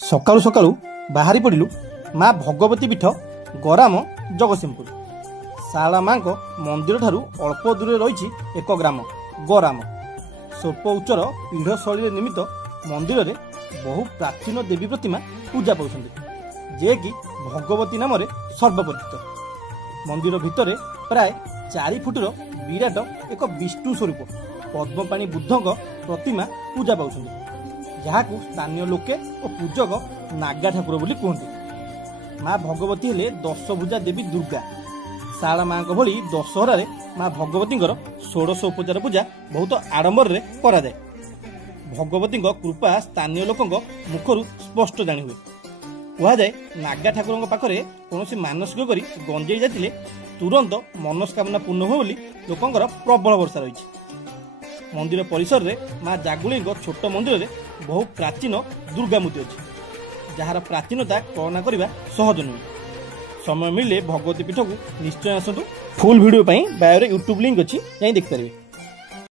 सकाळू सकाळू बाहरी पड़िलु माँ भगवती पीठ गराम जगतसिंहपुर शाला माँ मंदिर ठारू अल्प दूर रही एक ग्राम गराम सोप उच्चर पीढ़शैली निमित्त मंदिर में बहु प्राचीन देवी प्रतिमा पूजा पाँच जे कि भगवती नाम सर्वपरिचित मंदिर भितर प्राय 4 फुटर विराट एक विष्णु स्वरूप पद्मपाणी बुद्धक प्रतिमा पूजा पाँच जहाँ स्थानीय लोके और पूजक नागा ठाकुर बोली कहते। माँ भगवती हेले 10 भुजा देवी दुर्गा शाला माँ भली दशहरा माँ भगवती 16 उपचार पूजा बहुत आडंबर रे करा जाए। भगवती कृपा स्थानीय लोकों मुखर स्पष्ट जानी हुए कहुए नागा ठाकुर पाखे कौन मानसिक कर गंजेई जाते तुरंत मनस्कामना पूर्ण हुए लोकंर प्रबल भरसा रही। मंदिर परिसर रे माँ जागुली छोट मंदिर रे बहु प्राचीन दुर्गा मूर्ति अच्छी जार प्राचीनता कल्पना करने सहज नुहे। समय मिले भगवती पीठ को निश्चय आसतु। Full video bio YouTube link अच्छी जाई देख पारे।